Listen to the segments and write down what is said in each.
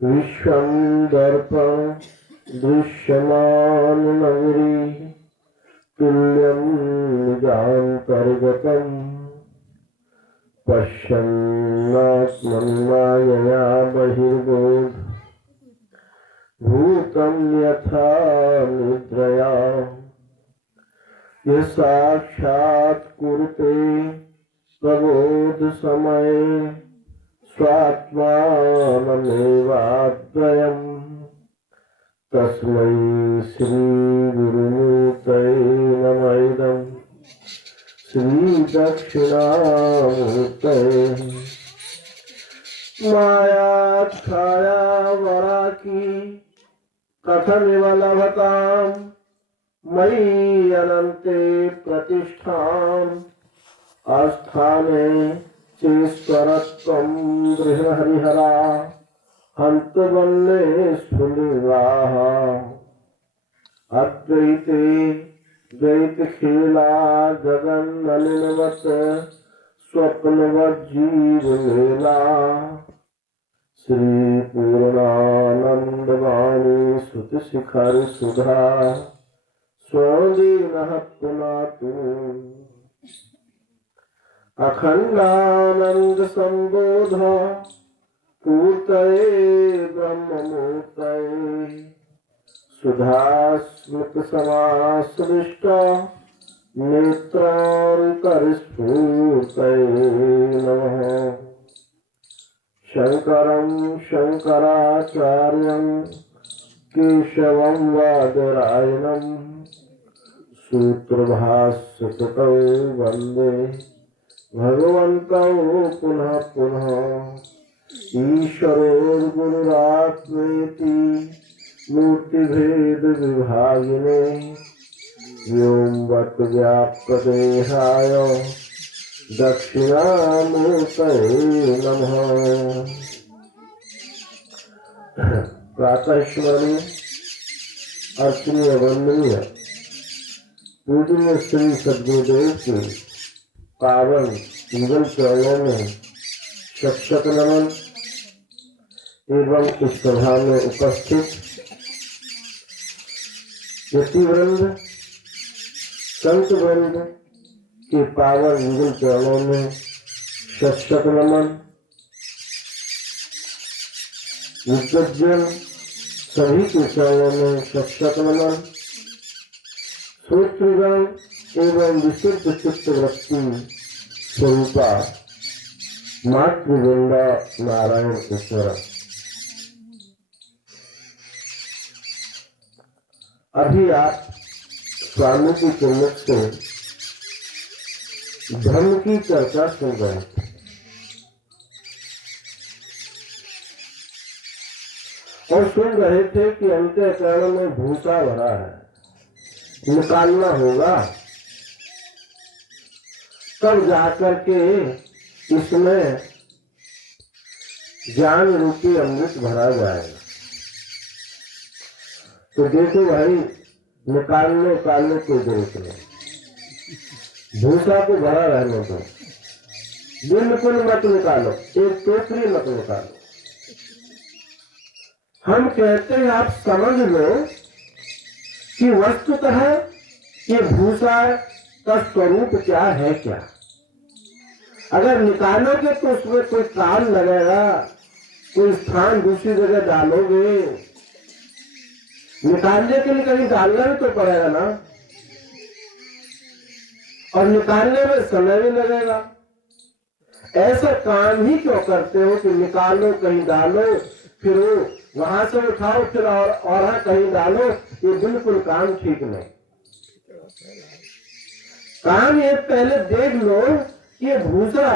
विश्वं दर्पण दृश्यमान नगरी तुल्यं निजान्तर्गतं पश्यन्नात्मन्मायया बहिर्बोध भूतं यथा निद्रया यः साक्षात् कुरुते प्रबोध समये स्वात्मानमेवाद्वयम् तस्मै श्री गुरुमूर्तये नमः इदं श्री दक्षिणामूर्तये माया छाया वराकी कथमिव लभतां मयि अनन्ते प्रतिष्ठाम् आस्थाने चेश्वरत्वं गृहहरिहरा हन्तवन्ने स्फुलिङ्गाः अद्वैते द्वैतखेला जगन्नलिनवत् स्वप्नवज्जीववेला श्रीपूर्णानन्दवाणी श्रुतिशिखर सुधा स्वदीनः पुनातु अखंडानंद संबोध पूर्तये ब्रह्ममूर्तये सुधास्मृत समाश्लिष्ट नेत्रारुकरस्फूर्तये नमः शंकरं शंकराचार्यं केशवं वादरायणं सूत्रभाष्यकृतौ वन्दे भगवन्तौ पुनः पुनः ईश्वरो गुरुरात्मेति मूर्तिभेद विभागिने व्योमवत् व्याप्तदेहाय दक्षिणामूर्तये नमः। प्रातः स्मरणीय अर्चनीय वंदनीय पूजनीय श्री सद्गुरुदेव की पावन युगल चरणों में शत नमन एवं इस सभा में उपस्थित यतिवृंद संत वृंद के पावन युगल चरणों में शत नमन। विद्वज्जन सभी के चरणों में शत नमन। सूत्रगण एवं विशुद्ध चित्त वृत्ति स्वरूपा मातृवृंदा नारायण ईश्वर। अभी आप स्वामी की किरणत से धर्म की चर्चा सुन रहे थे। और सुन रहे थे कि अंतःकरण में भूसा भरा है, निकालना होगा तब जाकर के इसमें ज्ञान रूपी अमृत भरा जाएगा। तो देखो भाई, निकालने कोई जरूरत नहीं, भूसा को भरा रहने दो, बिल्कुल मत निकालो, एक टोकरी मत निकालो। हम कहते हैं आप समझ लो कि वस्तुतः ये भूसा का स्वरूप क्या है। क्या अगर निकालोगे तो उसमें कोई काल लगेगा, कोई स्थान दूसरी जगह डालोगे, निकालने के लिए कहीं डालना भी तो पड़ेगा ना, और निकालने में समय भी लगेगा। ऐसा काम ही क्यों करते हो कि निकालो कहीं डालो, फिर वहां से उठाओ, फिर और कहीं डालो। ये बिल्कुल काम ठीक नहीं। काम ये पहले देख लो कि ये भूसा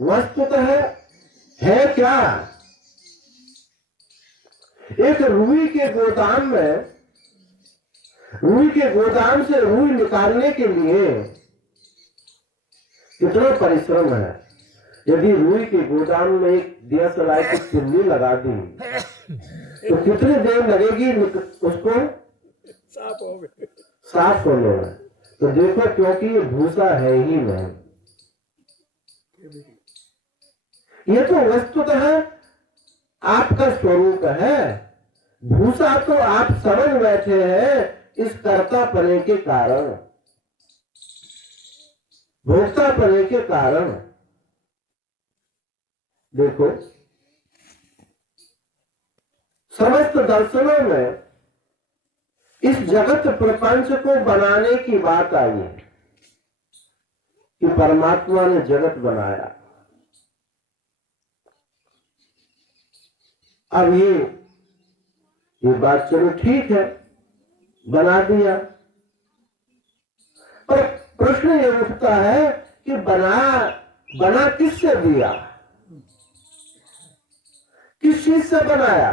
वस्तुतः है क्या। एक रुई के गोदाम में, रुई के गोदाम से रुई निकालने के लिए कितना परिश्रम है। यदि रुई के गोदाम में एक दियासलाई की चिल्ली लगा दी तो कितनी देर लगेगी उसको साफ होने में। तो देखो, क्योंकि ये भूसा है ही नहीं, ये तो वस्तुतः आपका स्वरूप है। भूसा तो आप समझ बैठे हैं इस कर्ता पने के कारण, भोक्ता पने के कारण। देखो, समस्त दर्शनों में इस जगत प्रपंच को बनाने की बात आई है कि परमात्मा ने जगत बनाया। अब ये बात चलो ठीक है, बना दिया, पर प्रश्न ये उठता है कि बना किससे दिया, किस चीज से बनाया।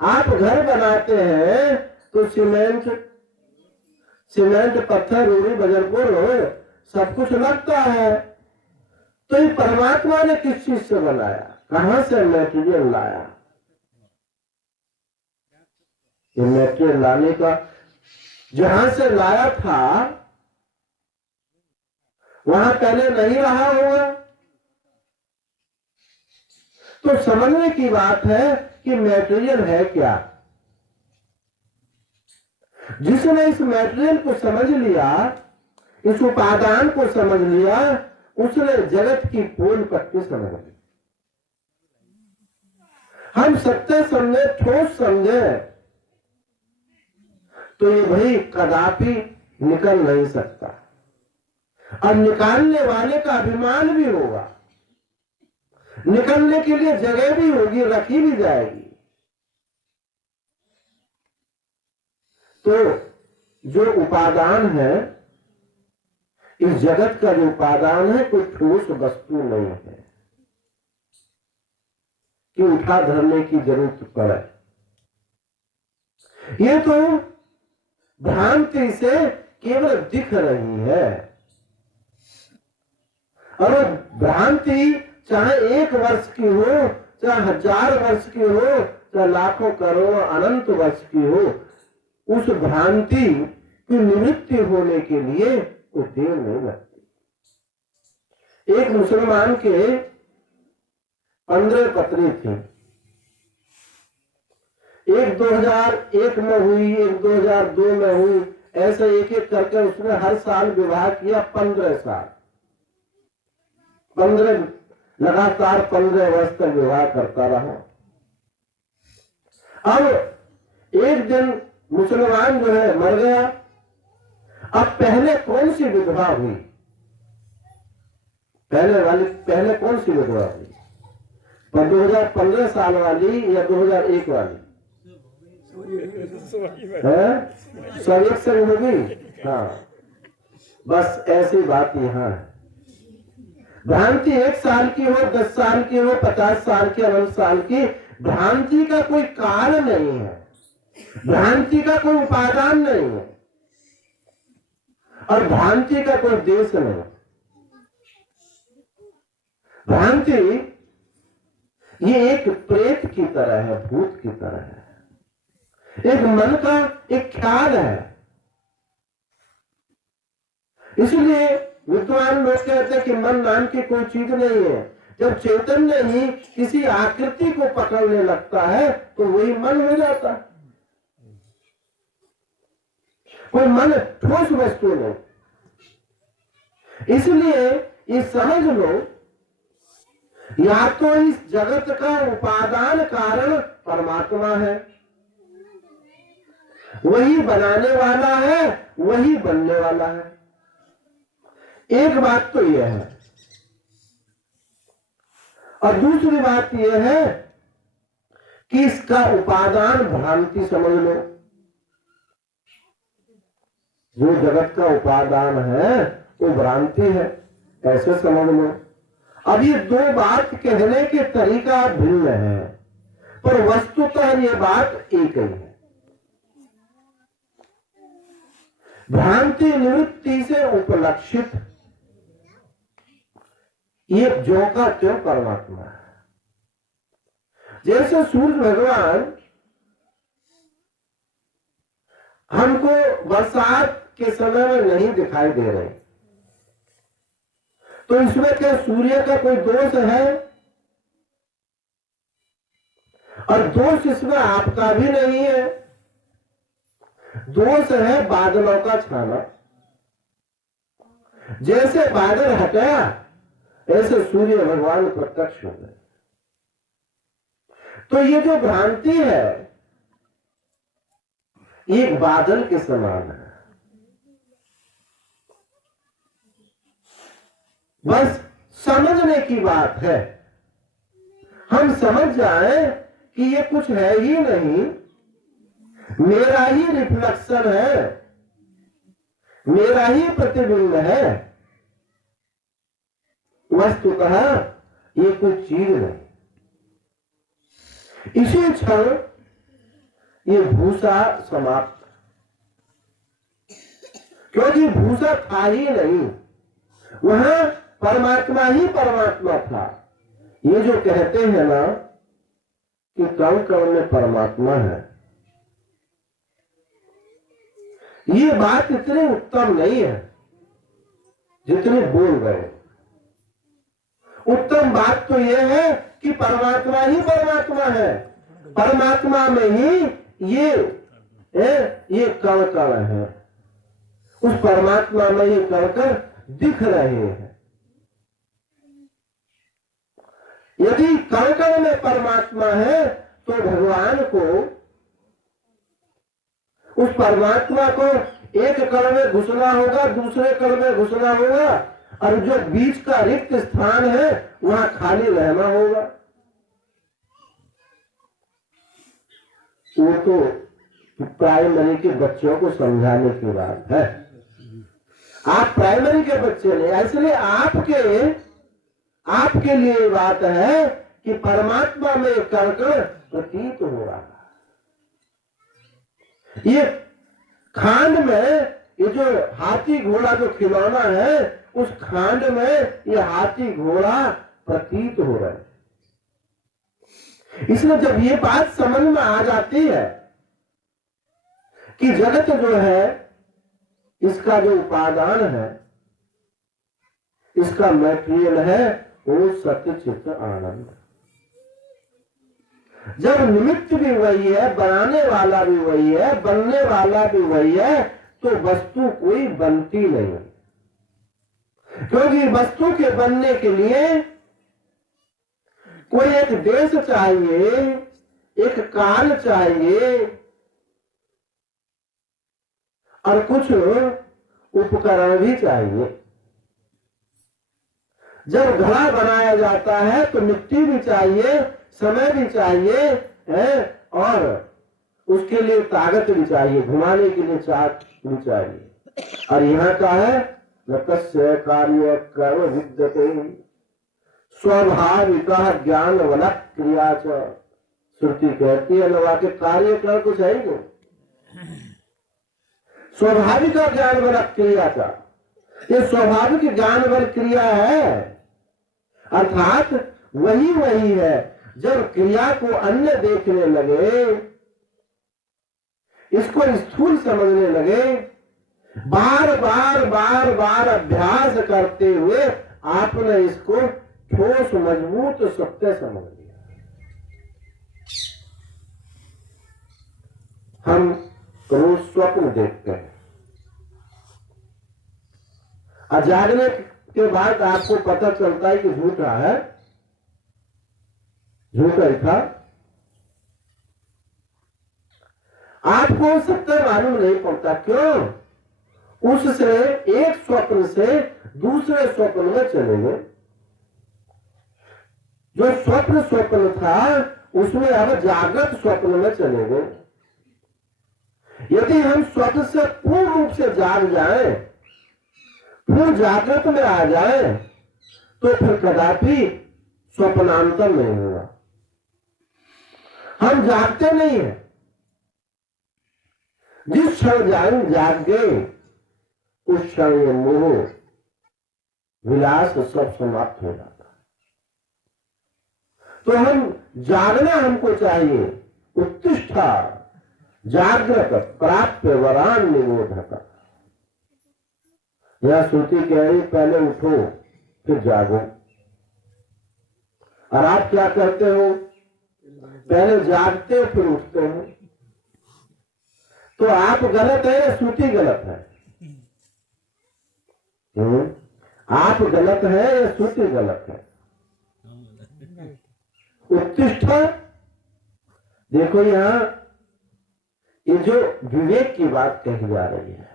आप घर बनाते हैं तो सीमेंट पत्थर रूढ़ी बजरपुर सब कुछ लगता है, तो ये परमात्मा ने किस चीज से बनाया, कहां से मैटेरियल लाया। ये मैटेरियल लाने का जहां से लाया था वहां पहले नहीं रहा होगा। तो समझने की बात है कि मैटेरियल है क्या। जिसने इस मैटेरियल को समझ लिया, इस उपादान को समझ लिया, उसने जगत की पोल पट्टी समझ ली। हम सत्य समझे, ठोस समझे तो ये भाई कदापि निकल नहीं सकता, और निकालने वाले का अभिमान भी होगा, निकलने के लिए जगह भी होगी, रखी भी जाएगी। तो जो उपादान है, इस जगत का जो उपादान है कोई ठोस वस्तु नहीं है कि उठा धरने की जरूरत पड़े। ये तो भ्रांति से केवल दिख रही है, और भ्रांति चाहे 1 वर्ष की हो, चाहे 1000 वर्ष की हो, चाहे लाखों करोड़ों अनंत वर्ष की हो, उस भ्रांति की निवृत्ति होने के लिए कोई देर नहीं लगती। एक मुसलमान के 15 पत्नी थी, एक 2001 में हुई, एक 2002 में हुई, ऐसे एक एक करके उसने हर साल विवाह किया। 15 साल, 15 लगातार 15 वर्ष तक विवाह करता रहा। अब एक दिन मुसलमान जो है मर गया। अब पहले कौन सी विधवा हुई, पहले कौन सी विधवा हुई, 2015 साल वाली या 2001 वाली है? सब एक से होगी। हाँ, बस ऐसी बात यहाँ है। भ्रांति 1 साल की हो, 10 साल की हो, 50 साल की, 90 साल की, भ्रांति का कोई काल नहीं है, भ्रांति का कोई उपादान नहीं है, और भ्रांति का कोई देश नहीं। भ्रांति ये एक प्रेत की तरह है, भूत की तरह है, एक मन का एक ख्याल है। इसलिए विद्वान लोग कहते हैं कि मन नाम की कोई चीज नहीं है। जब चैतन्य ही किसी आकृति को पकड़ने लगता है तो वही मन हो जाता है। कोई मन ठोस वस्तु नहीं। इसलिए ये समझ लो, या तो इस जगत का उपादान कारण परमात्मा है, वही बनाने वाला है, वही बनने वाला है। एक बात तो यह है, और दूसरी बात यह है कि इसका उपादान भ्रांति समझ लो। जो जगत का उपादान है वो भ्रांति है, ऐसे समझ लो। अब ये 2 बात कहने के तरीका भिन्न है, पर वस्तुतः ये बात एक ही है। भ्रांति निवृत्ति से उपलक्षित ये ज्यों का त्यों परमात्मा है। जैसे सूर्य भगवान हमको बरसात के समय में नहीं दिखाई दे रहे, तो इसमें क्या सूर्य का कोई दोष है? और दोष इसमें आपका भी नहीं है, दोष है बादलों का छाना। जैसे बादल हटाया ऐसे सूर्य भगवान प्रत्यक्ष हो गए। तो ये जो भ्रांति है एक बादल के समान है। बस समझने की बात है, हम समझ जाएं कि ये कुछ है ही नहीं, मेरा ही रिफ्लेक्शन है, मेरा ही प्रतिबिंब है, वस्तुतः ये कोई चीज नहीं। इसी क्षण ये भूसा समाप्त, क्योंकि भूसा था ही नहीं, वहां परमात्मा ही परमात्मा था। ये जो कहते हैं ना कि कण कण में परमात्मा है, ये बात इतनी उत्तम नहीं है जितने बोल रहे। उत्तम बात तो यह है कि परमात्मा ही परमात्मा है, परमात्मा में ही ये कण कण है, उस परमात्मा में ये कण कण दिख रहे हैं। यदि कण कण में परमात्मा है तो भगवान को, उस परमात्मा को एक कण में घुसना होगा, दूसरे कण में घुसना होगा, और जो बीच का रिक्त स्थान है वहां खाली रहना होगा। वो तो प्राइमरी के बच्चों को समझाने की बात है। आप प्राइमरी के बच्चे नहीं, इसलिए आपके लिए बात है कि परमात्मा में कण कण प्रतीत हो रहा है। ये खांड में ये जो हाथी घोड़ा जो खिलौना है, उस खांड में ये हाथी घोड़ा प्रतीत हो रहे हैं। इसलिए जब ये बात समझ में आ जाती है कि जगत जो है, इसका जो उपादान है, इसका मैटेरियल है वो सत्य चित्त आनंद। जब निमित्त भी वही है, बनाने वाला भी वही है, बनने वाला भी वही है, तो वस्तु कोई बनती नहीं, क्योंकि वस्तु के बनने के लिए कोई एक देश चाहिए, एक काल चाहिए, और कुछ उपकरण भी चाहिए। जब घड़ा बनाया जाता है तो मिट्टी भी चाहिए, समय भी चाहिए है, और उसके लिए ताकत भी चाहिए, घुमाने के लिए चाक भी चाहिए। और यहाँ का है नतस्य कार्य कर्म विद्यते स्वाभाविक ज्ञान वनक क्रिया च। श्रुति कहती है लवा के कार्य कर कुछ है ही नहीं, स्वाभाविक ज्ञान वनक क्रिया च। ये स्वाभाविक ज्ञान बल क्रिया है, अर्थात वही है। जब क्रिया को अन्य देखने लगे, इसको स्थूल समझने लगे, बार बार अभ्यास करते हुए आपने इसको ठोस मजबूत सत्य समझ लिया। हम रोज स्वप्न देखते हैं, और जागने के बाद आपको पता चलता है कि झूठा है, झूठा ही था। आपको सत्य मालूम नहीं पड़ता, क्यों? उससे एक स्वप्न से दूसरे स्वप्न में चले गए। जो स्वप्न था उसमें अब जागृत स्वप्न में चले गए। यदि हम स्वप्न से पूर्ण रूप से जाग जाएं, पूर्ण जागृत में आ जाएं, तो फिर कदापि स्वप्नांतर नहीं होगा। हम जागते नहीं है, जिस क्षण जाग गए उस क्षण ये मोह विलास सब समाप्त हो जाता। तो हम जागना हमको चाहिए, उत्तिष्ठा जागृत प्राप्य वरान निरोधक। यह श्रुति कह रही पहले उठो फिर जागो। और आप क्या करते हो? पहले जागते फिर उठते हैं। तो आप गलत है या श्रुति गलत है? आप गलत है या श्रुति गलत है? उत्तिष्ठ, देखो यहां ये जो विवेक की बात कही जा रही है,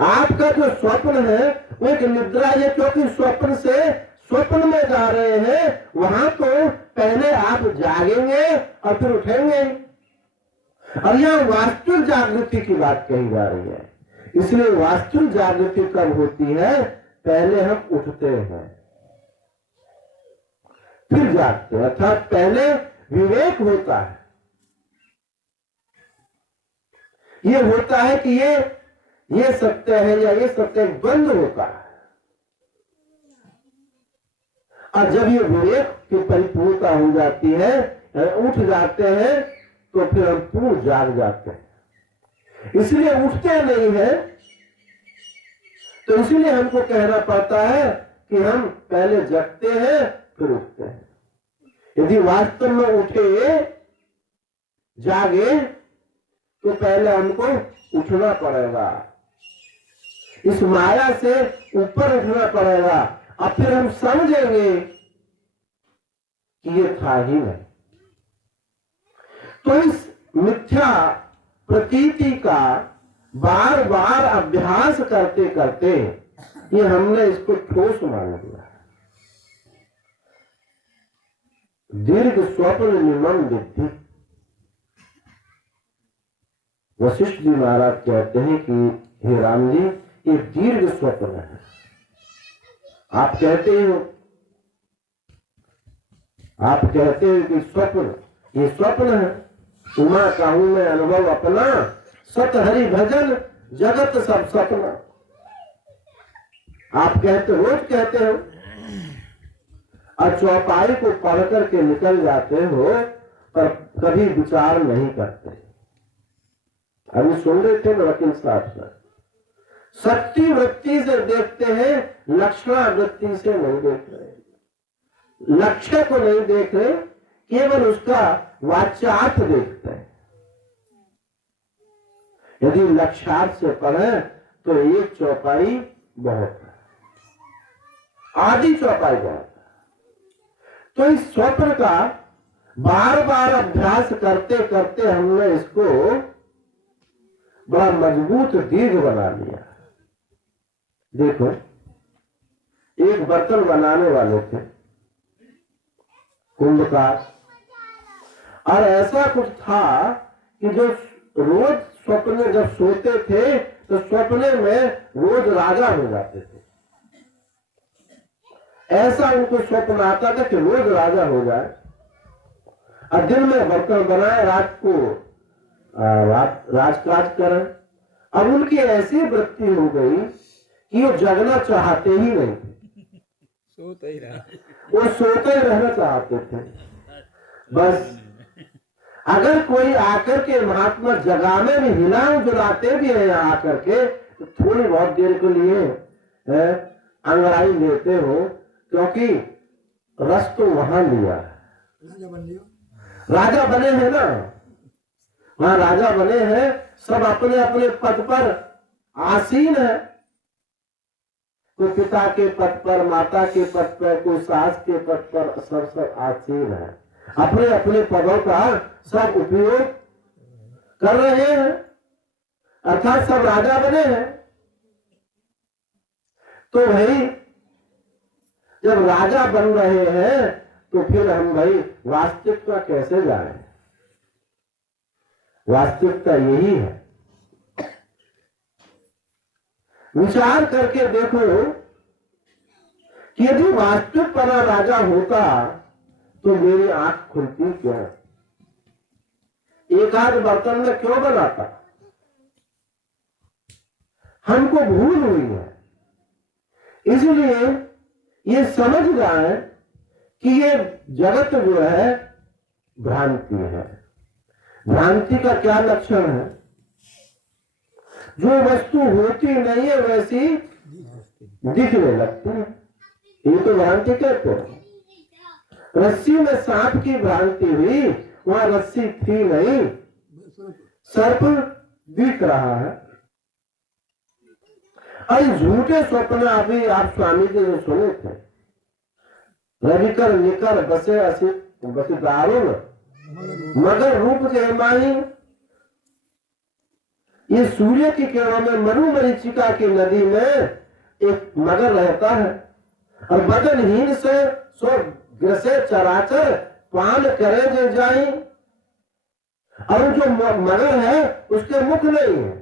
आपका जो स्वप्न है वो एक निद्रा है, क्योंकि स्वप्न से स्वप्न में जा रहे हैं, वहां तो पहले आप जागेंगे और फिर उठेंगे। और यहां वास्तविक जागृति की बात कही जा रही है, इसलिए वास्तविक जागृति कब होती है? पहले हम उठते हैं फिर जागते हैं, अर्थात पहले विवेक होता है। ये होता है कि ये सत्य है या ये सत्य, बंद होता है। और जब ये विवेक की परिपूर्णता हो जाती है, उठ जाते हैं, तो फिर हम पूर्ण जाग जाते हैं। इसलिए उठते नहीं है, तो इसलिए हमको कहना पड़ता है कि हम पहले जगते हैं फिर उठते हैं। यदि वास्तव में उठे जागे तो पहले हमको उठना पड़ेगा, इस माया से ऊपर उठना पड़ेगा, और फिर हम समझेंगे कि ये था ही नहीं। तो इस मिथ्या प्रतीति का बार बार अभ्यास करते करते ये हमने इसको ठोस मान लिया। दीर्घ स्वप्न निमन विद्धि। वशिष्ठ जी महाराज कहते हैं कि हे राम जी, ये दीर्घ स्वप्न है। आप कहते हैं कि स्वप्न, ये स्वप्न है। उमा कहूं मैं अनुभव अपना, सत हरि भजन जगत सब सपना। आप कहते, रोज कहते हो, और चौपाई को पढ़ करके निकल जाते हो, पर कभी विचार नहीं करते। अभी सुन रहे थे ना वकील साहब सर, शक्ति वृत्ति से देखते हैं, लक्षणा वृत्ति से नहीं देख रहे, लक्ष्य को नहीं देख रहे, केवल उसका वाच्यार्थ देखते हैं। यदि लक्ष्यार्थ से पढ़े तो एक चौपाई बहुत है, आधी चौपाई बहुत है। तो इस स्वप्न का बार बार अभ्यास करते करते हमने इसको बड़ा मजबूत दीर्घ बना लिया। देखो, एक बर्तन बनाने वाले थे, कुंभकार, और ऐसा कुछ था कि जो रोज स्वप्न में जब सोते थे तो स्वप्न में रोज राजा हो जाते थे। ऐसा उनको स्वप्न आता था कि रोज राजा हो जाए, और दिन में बर्तन बनाए, रात को राजकाज करें। अब उनकी ऐसी वृत्ति हो गई कि वो जगना चाहते ही नहीं थे, सोते ही रहा, वो सोते ही रहना चाहते थे। बस अगर कोई आकर के महात्मा जगाने में हिलाओ जुलाते भी है यहाँ आकर के, तो थोड़ी बहुत देर के लिए अंगड़ाई लेते हो, क्योंकि रस तो वहां लिया है। राजा बने हैं ना, वहां राजा बने हैं, सब अपने अपने पद पर आसीन है। कोई पिता के पद पर, माता के पद पर, कोई सास के पद पर, सब आसीन है, अपने अपने पदों का सब उपयोग कर रहे हैं, अर्थात सब राजा बने हैं। तो भाई जब राजा बन रहे हैं तो फिर हम भाई वास्तविकता कैसे जाने? वास्तविकता यही है। विचार करके देखो कि यदि वास्तविकपना राजा होता तो मेरी आंख खुलती क्यों? एक आध बर्तन में क्यों बनाता? हमको भूल हुई है, इसलिए ये समझ जाए कि ये जगत जो है भ्रांति है। भ्रांति का क्या लक्षण है? जो वस्तु होती नहीं है वैसी दिखने लगती है, ये तो भ्रांति कहते हैं। रस्सी में सांप की भ्रांति हुई, वहां रस्सी थी नहीं, सर्प दिख रहा है। और झूठे स्वप्न अभी आप स्वामी जी ने सुने थे, रविकर निकर बसे बसे दारुण मगर रूप के माही। ये सूर्य की किरणों में मरु मरीचिका की नदी में एक मगर रहता है और बदनहीन से सो ग्रसे चराचर पान करे जे जाई। और जो मगर है उसके मुख नहीं है,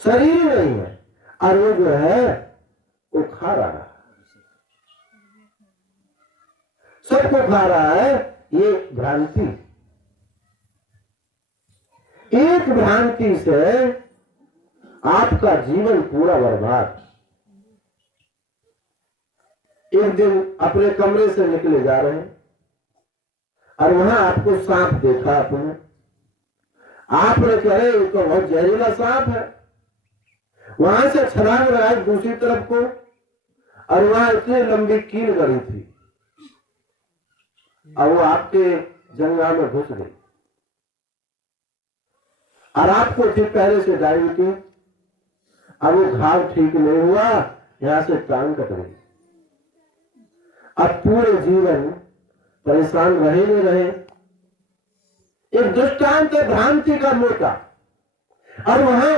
शरीर नहीं है, और वो जो है वो खा रहा है, सबको खा रहा है। ये भ्रांति, एक भ्रांति से आपका जीवन पूरा बर्बाद। एक दिन अपने कमरे से निकले जा रहे हैं और वहां आपको सांप देखा आपने कहे ये तो बहुत जहरीला सांप है। वहां से छलांग लगाई दूसरी तरफ को और वहां इतनी लंबी कील गड़ी थी और वो आपके जंघा में घुस गई और आपको थी पहले से डायबिटीज। अब वो घाव ठीक नहीं हुआ, यहां से टांग कट गई। अब पूरे जीवन परेशान रहे नहीं रहे। एक दृष्टांत भ्रांति का मोटा, और वहां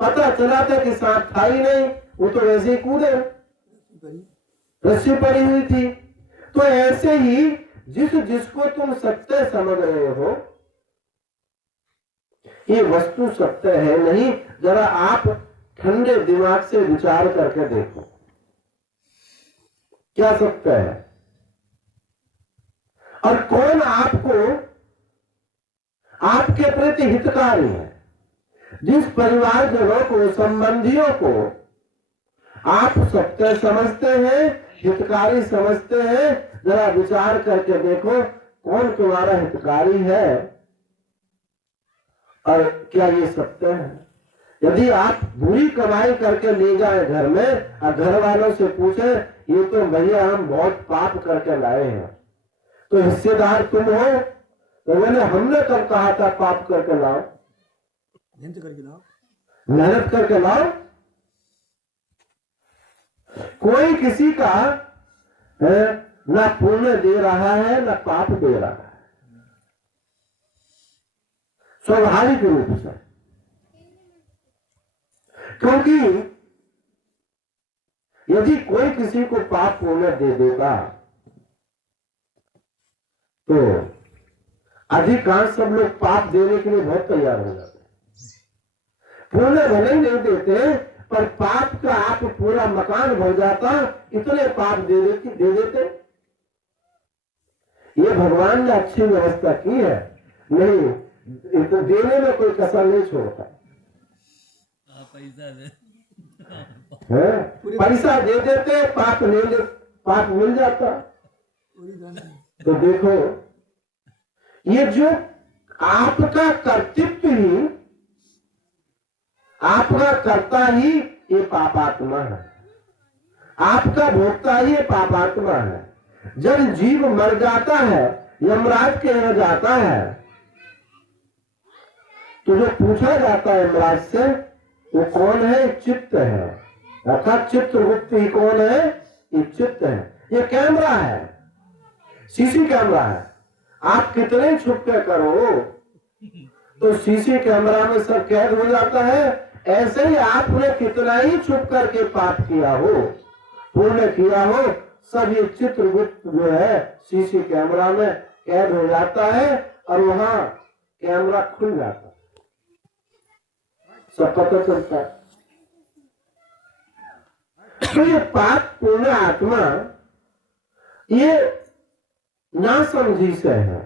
पता चला था कि सांप था ही नहीं, वो तो वैसे ही कूदे, रस्सी पड़ी हुई थी। तो ऐसे ही जिसको तुम सत्य समझ रहे हो, ये वस्तु सत्य है नहीं। जरा आप ठंडे दिमाग से विचार करके देखो, क्या सत्य है और कौन आपको आपके प्रति हितकारी है। जिस परिवारजनों को, संबंधियों को आप सत्य समझते हैं, हितकारी समझते हैं, जरा विचार करके देखो कौन तुम्हारा हितकारी है और क्या ये सत्य है। यदि आप बुरी कमाई करके ले जाए घर में और घर वालों से पूछे ये तो भैया हम बहुत पाप करके लाए हैं, तो हिस्सेदार तुम हो, तो हमने कब कहा था पाप करके लाओ, मेहनत करके लाओ। कोई किसी का ना पुण्य दे रहा है ना पाप दे रहा है, स्वाभाविक रूप से। क्योंकि यदि कोई किसी को पाप पुण्य दे देता तो अधिकांश सब लोग पाप देने के लिए बहुत तैयार हो जाते। पुण्य भले ही नहीं देते पर पाप का आप पूरा मकान भर जाता, इतने पाप दे देते। ये भगवान ने अच्छी व्यवस्था की है, नहीं तो देने में कोई कसर नहीं छोड़ता। पैसा दे देते, पाप ले ले, पाप मिल जाता। तो देखो ये जो आपका कर्तव्य ही, आपका कर्ता ही ये पापात्मा है, आपका भोक्ता ही ये पापात्मा है। जब जीव मर जाता है, यमराज के यहाँ जाता है, तो जो पूछा जाता है यमराज से वो कौन है? चित्त है, अर्थात चित्रगुप्त ही कौन है? ये चित्त है। ये कैमरा है, सीसी कैमरा है। आप कितने छुप के करो तो सीसी कैमरा में सब कैद हो जाता है। ऐसे ही आपने कितना ही छुप करके पाप किया हो, पुण्य किया हो, सब ये चित्रगुप्त जो है सीसी कैमरा में कैद हो जाता है और वहां कैमरा खुल जाता है, सब पता चलता है। तो ये पाप पुण्य आत्मा ये ना समझी से है,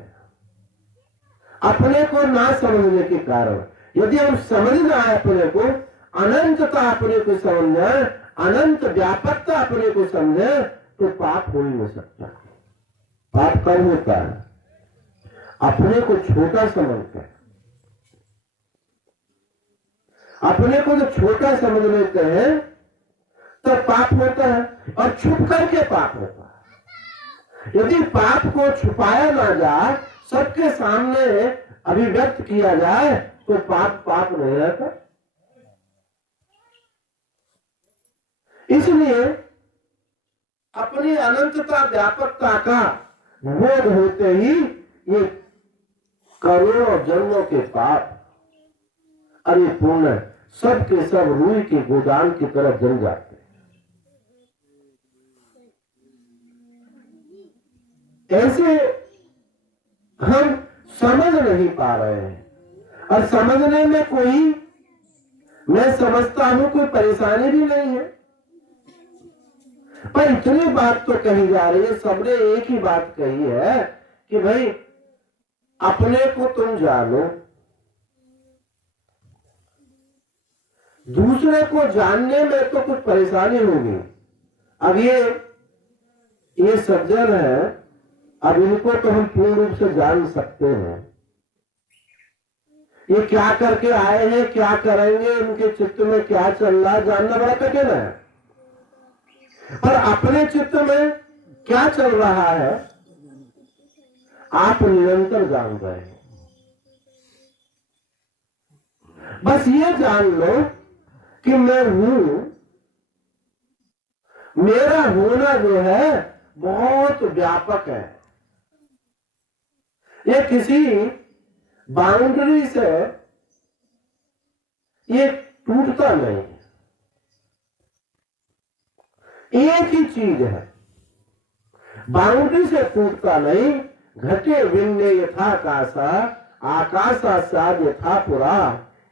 अपने को ना समझने के कारण। यदि हम समझ जाए अपने को, अनंतता अपने को समझे, अनंत व्यापकता अपने को समझे, तो पाप हो ही नहीं सकता। पाप कब होता है? अपने को छोटा समझकर। अपने को जो छोटा समझ लेते हैं तब पाप होता है, और छुप करके पाप होता है। यदि पाप को छुपाया ना जाए, सबके सामने अभिव्यक्त किया जाए, तो पाप पाप नहीं रहता। इसलिए अपनी अनंतता व्यापकता का बोध होते ही ये करोड़ों जन्मों के पाप अरे पूर्ण सब के सब रूई के गोदान की तरह जल जाते हैं। ऐसे हम समझ नहीं पा रहे हैं, और समझने में कोई, मैं समझता हूं, कोई परेशानी भी नहीं है। पर इतनी बात तो कही जा रही है, सबने एक ही बात कही है कि भाई अपने को तुम जानो, दूसरे को जानने में तो कुछ परेशानी होगी। अब ये सज्जन है, अब इनको तो हम पूर्ण रूप से जान सकते हैं। ये क्या करके आए हैं, क्या करेंगे, इनके चित्त में क्या चल रहा है, जानना बड़ा कठिन है। पर अपने चित्त में क्या चल रहा है आप निरंतर जान रहे हैं। बस ये जान लो कि मैं हूं, मेरा होना जो है बहुत व्यापक है। ये किसी बाउंड्री से ये टूटता नहीं, एक ही चीज है, बाउंड्री से टूटता नहीं। घटे विन्ने यथाकाशा आकाशा साध यथा पुरा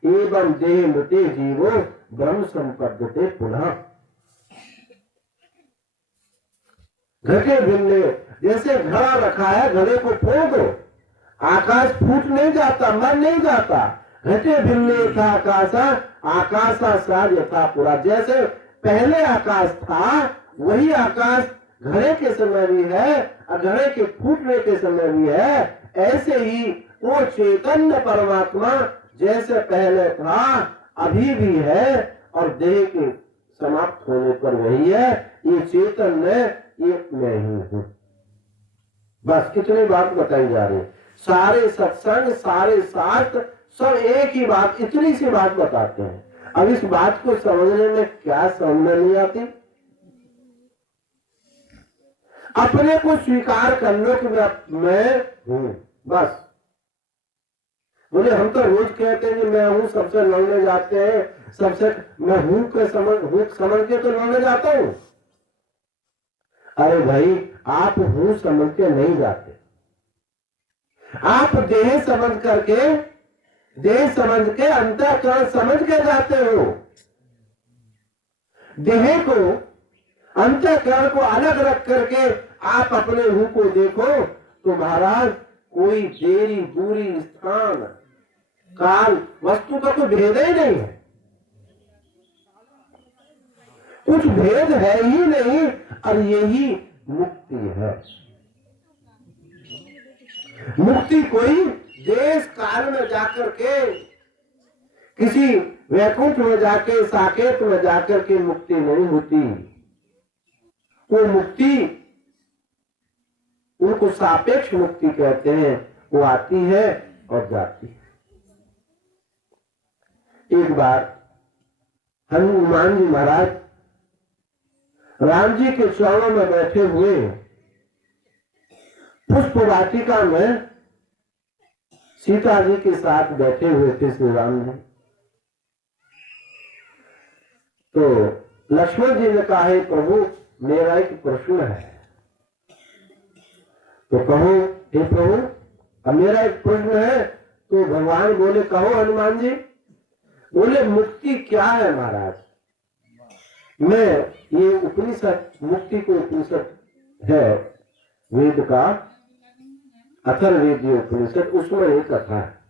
एवं देह मृते जीवो ब्रह्म संपद्यते पुनः। घटे विन्ने, जैसे घड़ा रखा है, घड़े को फोड़ दो, आकाश फूट नहीं जाता, मर नहीं जाता। घटे भिन्ने यथा आकाशा आकाशा साध यथा पुरा, जैसे पहले आकाश था वही आकाश घड़े के समय भी है और घड़े के फूटने के समय भी है। ऐसे ही वो चैतन्य परमात्मा जैसे पहले था अभी भी है और देह के समाप्त होने पर वही है। ये चैतन्य ये मैं ही हूं। बस कितनी बात बताई जा रही है। सारे सत्संग, सारे शास्त्र सब एक ही बात, इतनी सी बात बताते हैं। अब इस बात को समझने में क्या समझ नहीं आती। अपने को स्वीकार कर लो कि मैं हूं, बस। बोले हम तो रोज कहते हैं कि मैं हूं, सबसे लड़ने जाते हैं, सबसे मैं हूं के समझ के तो लड़ने जाता हूं। अरे भाई आप हूं समझ के नहीं जाते, आप देह समझ करके, देह समझ के, अंतःकरण समझ के जाते हो। देह को, अंतःकरण को अलग रख करके आप अपने हूं को देखो तो महाराज कोई देरी दूरी स्थान काल वस्तु का कोई भेद ही नहीं है, कुछ भेद है ही नहीं। और यही मुक्ति है। मुक्ति कोई देश काल में जाकर के, किसी वैकुंठ में जाके, साकेत में जाकर के मुक्ति नहीं होती। वो मुक्ति, उनको सापेक्ष मुक्ति कहते हैं, वो आती है और जाती है। एक बार हनुमान जी महाराज राम जी के चरणों में बैठे हुए पुष्प वाटिका में सीता जी के साथ बैठे हुए थे श्री राम जी। तो लक्ष्मण जी ने कहा, प्रभु मेरा एक प्रश्न है। तो कहो हे प्रभु, अब मेरा एक प्रश्न है। तो भगवान बोले, कहो हनुमान जी। बोले मुक्ति क्या है महाराज? मैं ये उपनिषद, मुक्ति को उपनिषद है वेद का, अथर्ववेदीय उपनिषद, उसमें एक कथा है।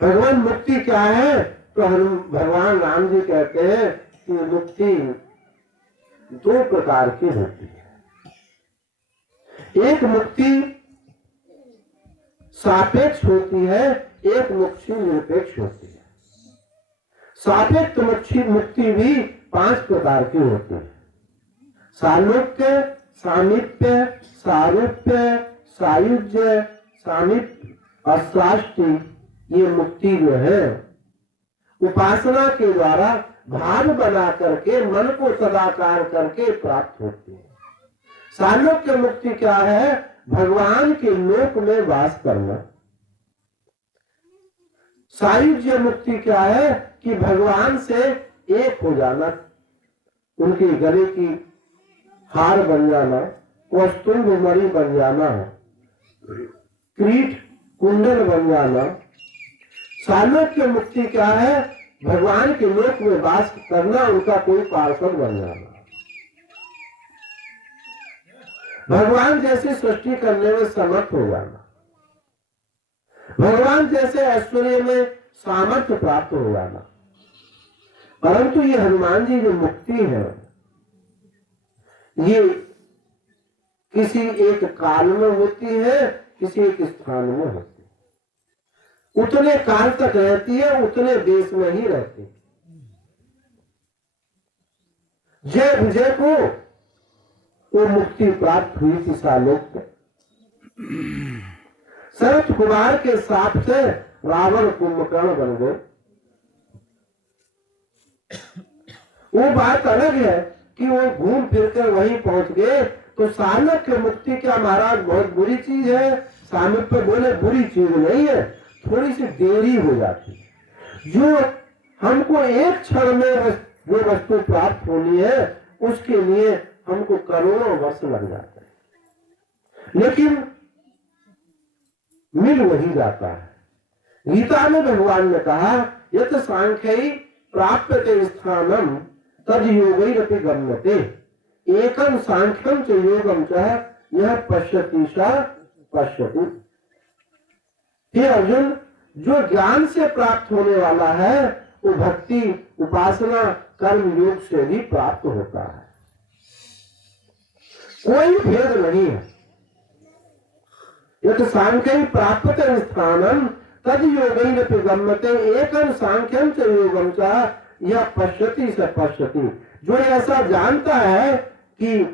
भगवान मुक्ति क्या है? तो भगवान राम जी कहते हैं कि मुक्ति दो प्रकार की होती है। एक मुक्ति सापेक्ष होती है, एक मुक्ति निरपेक्ष होती है। सापेक्ष मुक्ति भी 5 प्रकार के होते हैं। सालोक्य, सामीप्य, सारूप्य, सायुज्य, सामीप्य और साष्टी। ये मुक्ति जो है उपासना के द्वारा भाव बना करके मन को सदाकार करके प्राप्त होती है। सालोक्य मुक्ति क्या है? भगवान के लोक में वास करना। सायुज्य मुक्ति क्या है? कि भगवान से एक हो जाना, उनके गले की हार बन जाना, कौस्तुभ मणि बन जाना, क्रीट कुंडल बन जाना। सालोक्य मुक्ति क्या है? भगवान के लोक में वास करना, उनका कोई पार्षद बन जाना, भगवान जैसे सृष्टि करने में समर्थ हो जाना, भगवान जैसे ऐश्वर्य में सामर्थ्य प्राप्त हो जाना। परंतु ये हनुमान जी जो मुक्ति है, ये किसी एक काल में होती है, किसी एक स्थान में होती है। उतने काल तक रहती है, उतने देश में ही रहती है। जय विजय को वो मुक्ति प्राप्त हुई थी सालोक्य। शरत कुमार के साप से रावण कुंभकर्ण बन गए। वो बात अलग है कि वो घूम फिर कर वहीं पहुंच गए। तो सालोक्य मुक्ति क्या महाराज बहुत बुरी चीज है? सामीप्य बोले बुरी चीज नहीं है, थोड़ी सी देरी हो जाती है। जो हमको एक क्षण में जो वस्तु प्राप्त होनी है, उसके लिए हमको करोड़ों वर्ष लग जाते हैं, लेकिन मिल वही जाता है। गीता में भगवान ने कहा, यत सांख्यै प्राप्यते स्थानम तद योगैरपि गम्यते एकम सांख्यम च योगम च यह पश्यति सा पश्यति। हे अर्जुन, जो ज्ञान से प्राप्त होने वाला है वो भक्ति, उपासना, कर्म योग से भी प्राप्त होता है। कोई भेद नहीं है। यत सांख्यं प्राप्यते स्थानम तद योगैरपि गम्यते एकम सांख्यम च योगम च यह पश्यति स पश्यति। जो ऐसा जानता है कि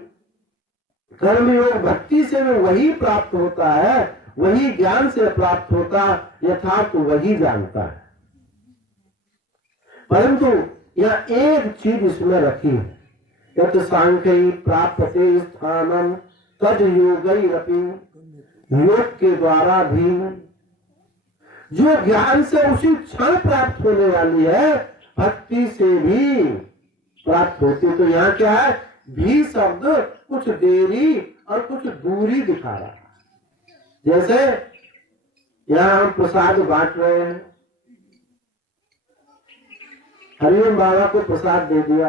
कर्मयोग भक्ति से भी वही प्राप्त होता है, वही ज्ञान से प्राप्त होता, यथार्थ वही जानता है। परंतु यह एक चीज इसमें रखी है, यत सांख्यै प्राप्यते स्थानम तद योगैरपि। योग के द्वारा भी जो ज्ञान से उसी क्षण प्राप्त होने वाली है, भक्ति से भी प्राप्त होती। तो यहाँ क्या है? भी शब्द कुछ देरी और कुछ दूरी दिखा रहा है। जैसे यहाँ हम प्रसाद बांट रहे हैं, हरिओम बाबा को प्रसाद दे दिया,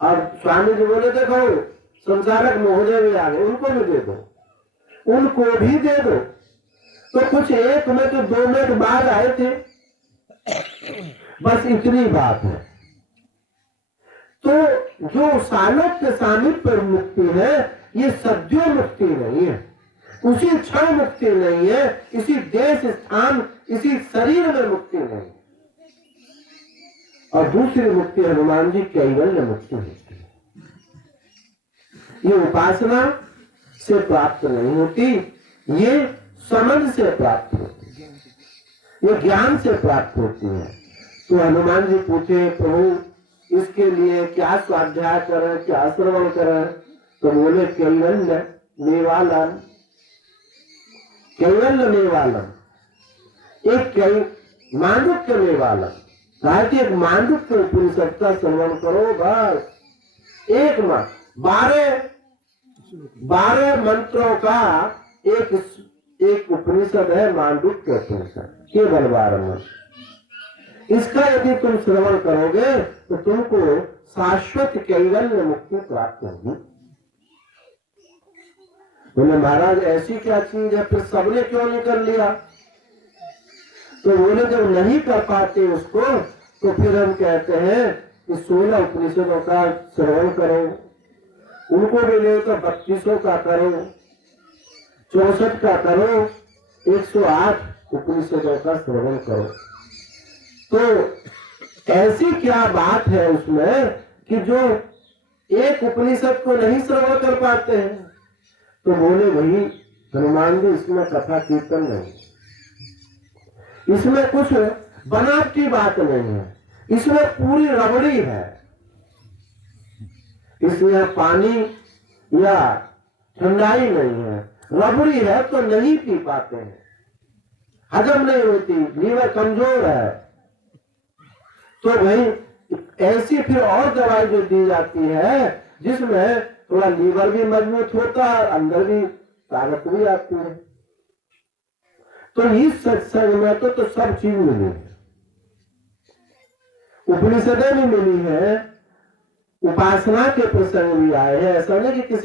अब स्वामी जी बोले देखो संसारक महोदय भी आ गए, उनको भी दे दो, उनको भी दे दो। तो कुछ 1 मिनट 2 मिनट बाद आए थे, बस इतनी बात है। तो जो सालोक्य सामीप्य मुक्ति है, ये सद्यो मुक्ति नहीं है, उसी क्षण मुक्ति नहीं है, इसी देश स्थान इसी शरीर में मुक्ति नहीं है। और दूसरी मुक्ति हनुमान जी कैवल्य मुक्ति होती है। ये उपासना से प्राप्त नहीं होती, ये समझ से प्राप्त होती है, ये ज्ञान से प्राप्त होती है। तो हनुमान जी पूछे, प्रभु इसके लिए क्या स्वाध्याय करें, क्या श्रवण करें? तो बोले कैवल्य मेवालम, कैवल्य मेवालम, एक मांडुक्य मेवालम। कहा कि एक मांडुक्य उपनिषद का श्रवण करो, बस एक 12 मंत्रों का एक उपनिषद है, मांडुक्य उपनिषद, केवल 12 मंत्र। इसका यदि तुम श्रवण करोगे तो तुमको शाश्वत कैवल्य मुक्ति प्राप्त होगी। बोले महाराज ऐसी क्या चीज है, फिर सबने क्यों नहीं कर लिया? तो बोले जब नहीं कर पाते उसको, तो फिर हम कहते हैं कि 16 उपनिषदों का श्रवण करो, उनको भी ले तो 32 का करो, 64 का करो, 108 उपनिषदों का श्रवण करो। तो ऐसी क्या बात है उसमें कि जो एक उपनिषद को नहीं श्रवण कर पाते हैं? तो बोले वही हनुमान जी, इसमें कथा कीर्तन नहीं, इसमें कुछ बनावटी बात नहीं है, इसमें पूरी रबड़ी है। इसमें पानी या ठंडाई नहीं है, रबड़ी है, तो नहीं पी पाते हैं, हजम नहीं होती, लीवर कमजोर है। तो भाई ऐसी फिर और दवाई जो दी जाती है जिसमें थोड़ा लीवर भी मजबूत होता है, अंदर भी ताकत भी आती है। तो इस सत्संग में तो सब चीज मिली है, उपनिषदें भी मिली है, उपासना के प्रसंग भी आए हैं। ऐसा नहीं कि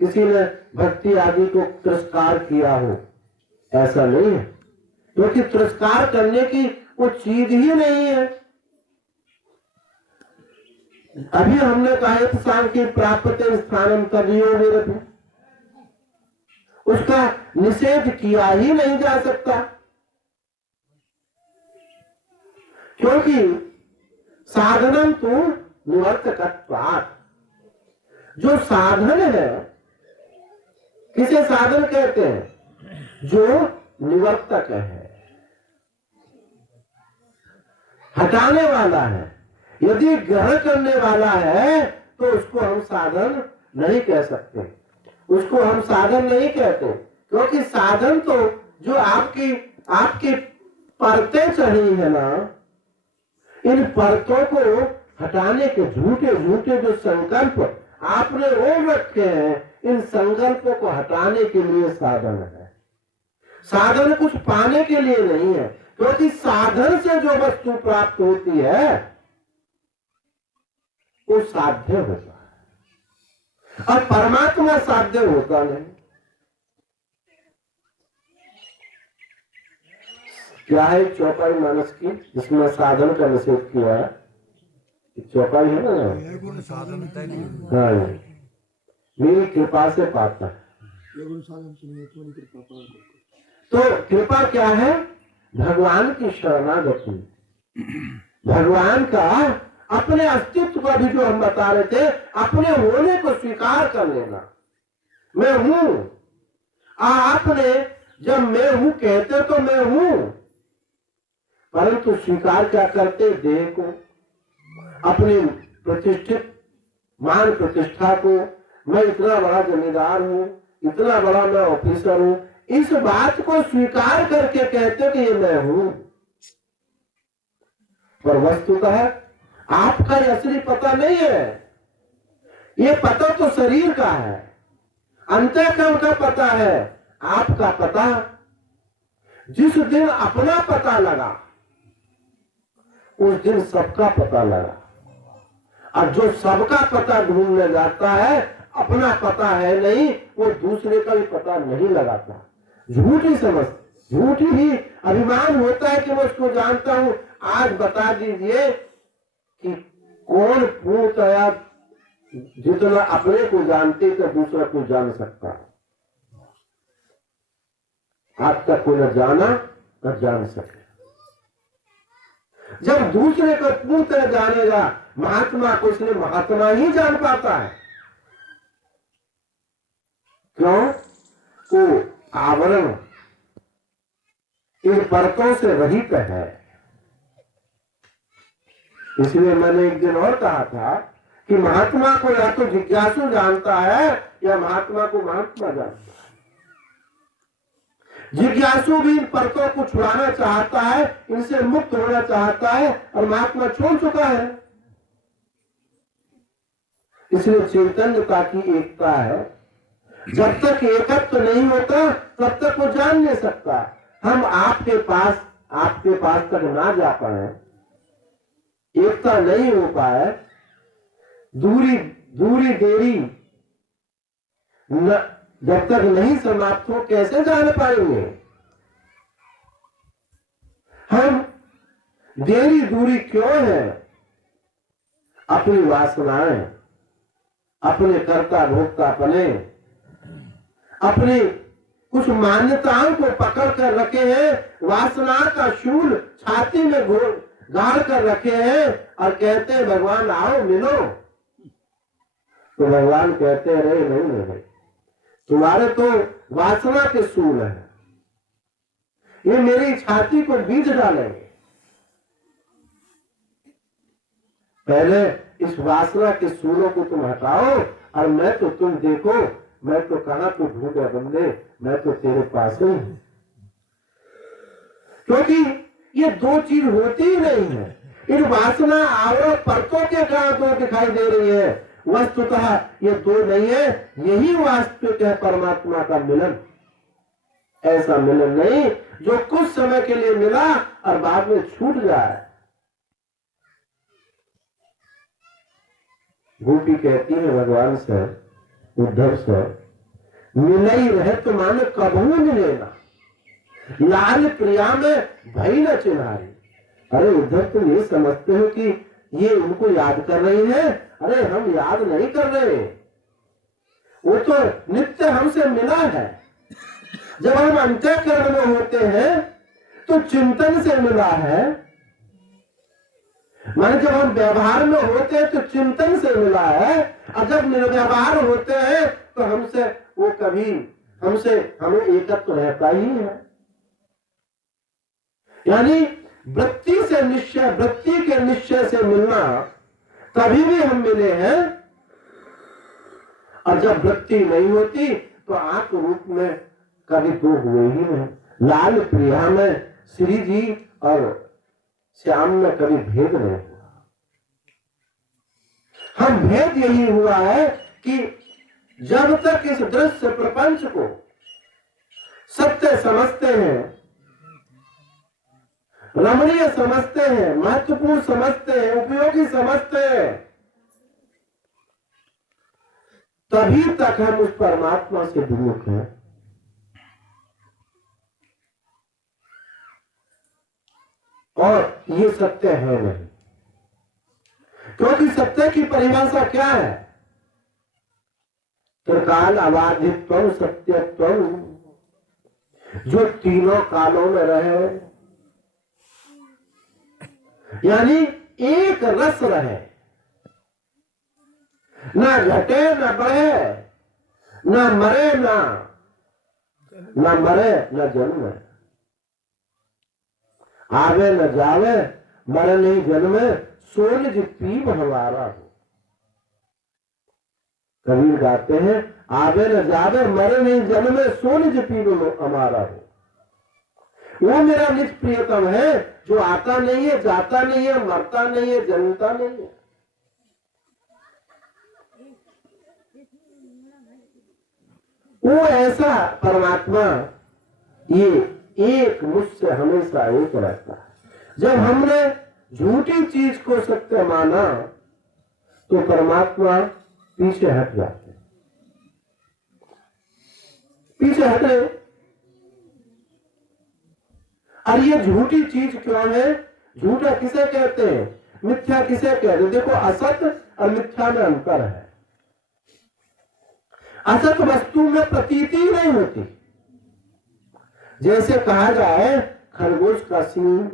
किसी ने भक्ति आदि को तिरस्कार किया हो, ऐसा नहीं है, क्योंकि तिरस्कार करने की वो चीज ही नहीं है। अभी हमने कहा शाम की प्राप्त स्थानम तदियो विरति, उसका निषेध किया ही नहीं जा सकता, क्योंकि साधनम तो निवर्तकत्वात्, जो साधन है, किसे साधन कहते हैं? जो निवर्तक है, हटाने वाला है। यदि ग्रहण करने वाला है तो उसको हम साधन नहीं कह सकते, उसको हम साधन नहीं कहते, क्योंकि साधन तो जो आपकी परतें चढ़ी है ना, इन परतों को हटाने के झूठे झूठे जो संकल्प आपने ओढ़ रखे हैं, इन संकल्पों को हटाने के लिए साधन है। साधन कुछ पाने के लिए नहीं है, क्योंकि साधन से जो वस्तु प्राप्त होती है वो साध्य होता है, और परमात्मा साध्य होता नहीं। क्या है चौपाई मानस की जिसमें साधन का निषेध किया है? चौपाई है ना, हाँ, मेरी कृपा से पाता है। तो कृपा क्या है? भगवान की शरणागति, भगवान का अपने अस्तित्व को भी जो हम बता रहे थे, अपने होने को स्वीकार कर लेना। मैं हूं, आपने जब मैं हूं कहते तो मैं हूं, परंतु स्वीकार क्या करते? देह को, अपनी प्रतिष्ठित मान प्रतिष्ठा को, मैं इतना बड़ा जमींदार हूं, इतना बड़ा मैं ऑफिसर हूं, इस बात को स्वीकार करके कहते कि ये मैं हूं। पर वस्तुतः आपका ये असली पता नहीं है, ये पता तो शरीर का है, अंतःकरण का पता है। आपका पता जिस दिन अपना पता लगा उस दिन सबका पता लगा, और जो सबका पता ढूंढने जाता है, अपना पता है नहीं, वो दूसरे का भी पता नहीं लगाता। झूठी समझ, झूठी ही अभिमान होता है कि मैं उसको जानता हूं। आज बता दीजिए कि कौन पूर्णतया जितना अपने को जानते तो दूसरा को जान सकता है। आज तक कोई न जाना न जान सके। जब दूसरे को पूर्णतः जानेगा महात्मा को, इसलिए महात्मा ही जान पाता है। क्यों? वो आवरण इन परतों से रहित है। इसलिए मैंने एक दिन और कहा था कि महात्मा को या तो जिज्ञासु जानता है या महात्मा को महात्मा जानता है। जिज्ञासु भी इन परतों को छुड़ाना चाहता है, इनसे मुक्त होना चाहता है, और महात्मा छोड़ चुका है। इसलिए चैतन्यता की एकता है। जब तक एकत्व नहीं होता तब तक वो जान नहीं सकता। हम आपके पास तक ना जा पाए, एकता नहीं हो पाए, दूरी देरी जब तक नहीं समाप्त हो, कैसे जान पाएंगे? हम देरी दूरी क्यों है? अपनी वासनाएं, अपने कर्ता भोक्तापने, अपनी कुछ मान्यताओं को पकड़ कर रखे हैं। वासना का शूल छाती में गाड़ कर रखे हैं और कहते हैं भगवान आओ मिलो। तो भगवान कहते हैं नहीं नहीं नहीं, तुम्हारे तो वासना के सूल है, ये मेरी छाती को बीज डालेंगे। पहले इस वासना के सूलों को तुम हटाओ और मैं तो तुम देखो, मैं तो कहा तू ढूंढे बंदे, मैं तो तेरे पास ही हूं। क्योंकि ये दो चीज होती ही नहीं है। इन वासना आवरण परतों के कारण दो दिखाई दे रही है, वस्तुतः ये दो नहीं है, यही वास्तविक है परमात्मा का मिलन। ऐसा मिलन नहीं जो कुछ समय के लिए मिला और बाद में छूट जाए। गोपी कहती है भगवान से, उद्धव से, मिले ही रहे तो माने कबू मिलेगा, लाल प्रिया में भई न चिन्हारी। अरे उद्धव तुम ये समझते हो कि ये उनको याद कर रही है? अरे हम याद नहीं कर रहे, वो तो नित्य हमसे मिला है। जब हम अंतःकरण में होते हैं तो चिंतन से मिला है, माने जब हम व्यवहार में होते हैं तो चिंतन से मिला है, और जब निर्व्यवहार होते हैं तो हमसे वो कभी हमसे हमें एकत्व रहता ही है। यानी वृत्ति से निश्चय, वृत्ति के निश्चय से मिलना तभी भी हम मिले हैं, और जब वृत्ति नहीं होती तो आत्म रूप में कभी दो हुए ही नहीं। लाल प्रिया में श्री जी और श्याम में कभी भेद नहीं हुआ। हम भेद यही हुआ है कि जब तक इस दृश्य प्रपंच को सत्य समझते हैं, रमणीय समझते हैं, महत्वपूर्ण समझते हैं, उपयोगी समझते हैं, तभी तक हम उस परमात्मा से विमुख हैं। और ये सत्य है नहीं, क्योंकि सत्य की परिभाषा क्या है? त्रिकाल अबाधित्व सत्यत्व, जो तीनों कालों में रहे, यानी एक रस रहे, ना घटे न बढ़े, ना मरे न मरे न जन्मे, आवे न जावे, मरे नहीं जन्मे, सो निज पीब हमारा हो। कबीर गाते हैं, आवे न जावे, मरे नहीं जन्मे, सो निज पीब हमारा हो। वो मेरा निज प्रियतम है जो आता नहीं है, जाता नहीं है, मरता नहीं है, जन्मता नहीं है। वो ऐसा परमात्मा ये एक मुझसे हमेशा एक रहता है। जब हमने झूठी चीज को सत्य माना तो परमात्मा पीछे हट जाते हैं, पीछे हटे। और ये झूठी चीज क्यों है? झूठा किसे कहते हैं? मिथ्या किसे कहते हैं? देखो, असत और मिथ्या में अंतर है। असत वस्तु में प्रतीति नहीं होती। जैसे कहा जाए खरगोश का सींग,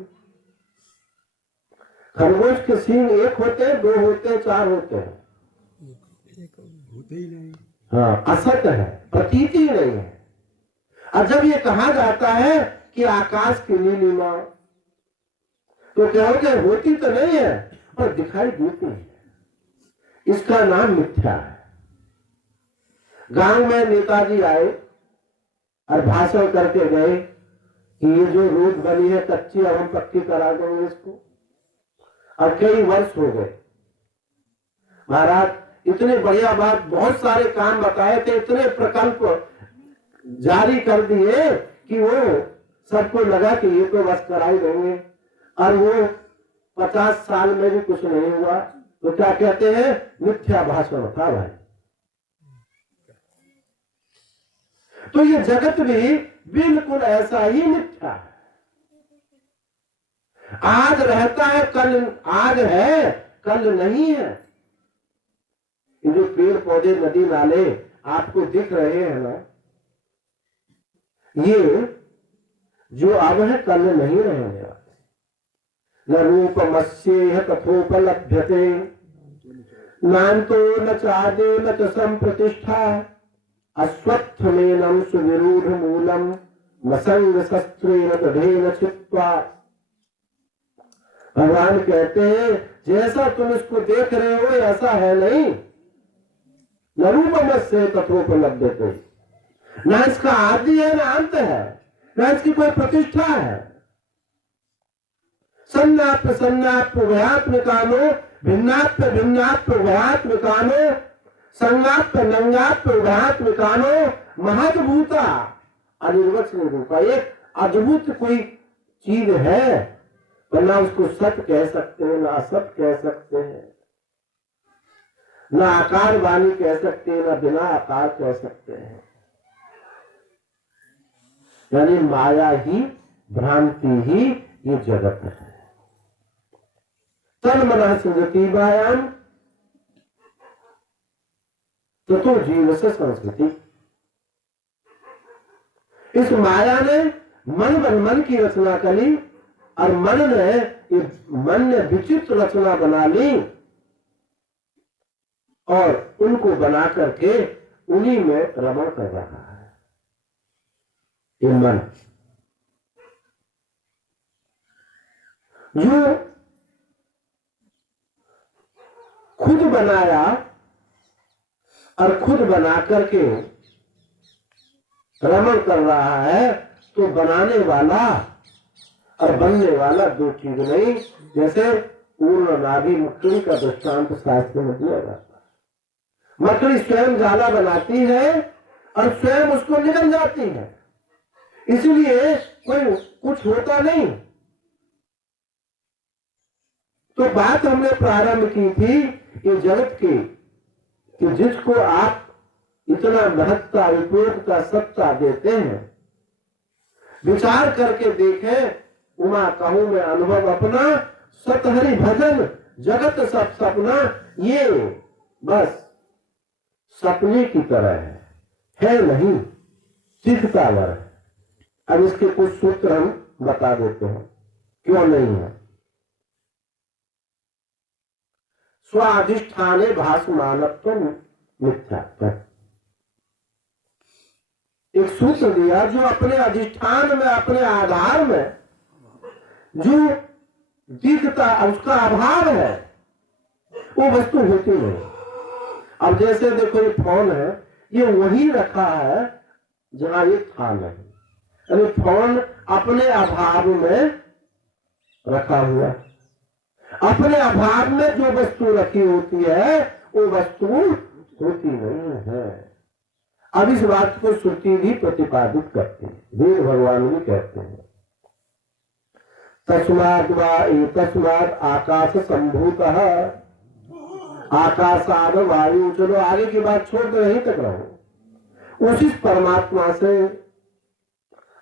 खरगोश के सींग एक होते हैं, दो होते हैं, चार होते हैं, होते ही नहीं। हाँ, असत है, प्रतीति नहीं है। और जब ये कहा जाता है कि आकाश की नीलिमा, तो क्या हो गया? होती तो नहीं है पर दिखाई देती है। इसका नाम मिथ्या है। गांव में नेताजी आए और भाषण करके गए कि ये जो रोड बनी है कच्ची, अब हम पक्की करा देंगे इसको। अब कई वर्ष हो गए, महाराज इतने बढ़िया बात, बहुत सारे काम बताए थे, इतने प्रकल्प जारी कर दिए कि वो सबको लगा कि ये तो बस करा ही देंगे। और वो 50 साल में भी कुछ नहीं हुआ। तो क्या कहते हैं? मिथ्या भाषण था भाई। तो ये जगत भी बिल्कुल ऐसा ही मिथ्या है। आज रहता है, कल आज है, कल नहीं है। ये जो पेड़ पौधे, नदी नाले आपको दिख रहे हैं ना, ये जो अब है कल नहीं रहने वाले। न रूपमस्येह तथोपलभ्यते नान्तो न चादे न च संप्रतिष्ठा अश्वत्थमेनं सुविरूढ़ मूलम मसंग शस्त्रेण दृढ़ेन छित्त्वा। भगवान कहते हैं जैसा तुम इसको देख रहे हो ऐसा है नहीं। न रूपमस्य तथोपलभ्यते, ना इसका आदि है ना अंत है, ना इसकी कोई प्रतिष्ठा है। सन्नाप्य सन्नाप्य उभयात्मिकानो भिन्नाप्य भिन्नाप्य उभयात्मिकानो संगाप्य नंगाप्य उभयात्मिकानो महद्भूता अनिर्वचनीय रूपा। एक अद्भुत कोई चीज है, वरना उसको सत्य कह सकते हैं, ना असत कह सकते हैं, ना आकार वाणी कह सकते हैं, ना बिना आकार कह सकते हैं। यानी माया ही, भ्रांति ही ये जगत है। तन मन संगति व्यायाम ततो जीव से संस्कृति। इस माया ने मन की रचना करी और मन ने विचित्र रचना बना ली और उनको बना करके उन्हीं में रमण कर रहा है ये मन। जो खुद बनाया और खुद बना करके रमण कर रहा है, तो बनाने वाला और बनने वाला दो चीज नहीं। जैसे पूर्ण नाभि मकड़ी का दृष्टांत शास्त्र में दिया जाता है। मकड़ी स्वयं जाला बनाती है और स्वयं उसको निकल जाती है, इसलिए कोई कुछ होता नहीं। तो बात हमने प्रारंभ की थी कि जगत की, कि जिसको आप इतना महत्ता उपयोगिता सत्ता देते हैं, विचार करके देखें। उमा कहूं मैं अनुभव अपना, सतहरि भजन जगत सब सपना। ये बस सपने की तरह है नहीं, सिद्धता वर है। अब इसके कुछ सूत्र हम बता देते हैं क्यों नहीं है। स्वाधिष्ठाने भासमानत्व मिथ्यात्व। एक सूत्र दिया जो अपने अधिष्ठान में, अपने आधार में जो दिखता उसका अभाव है, वो वस्तु होती नहीं। अब जैसे देखो ये फोन है, ये वही रखा है जहां ये था नहीं। यानी फोन अपने अभाव में रखा हुआ, अपने अभाव में जो वस्तु रखी होती है वो वस्तु होती नहीं है। अब इस बात को श्रुति भी प्रतिपादित करती है, वेद भगवान भी कहते हैं तस्मात् आकाश संभूतः आकाशाद वायु। चलो आगे की बात छोड़ दो, यहीं तक रहो। उसी परमात्मा से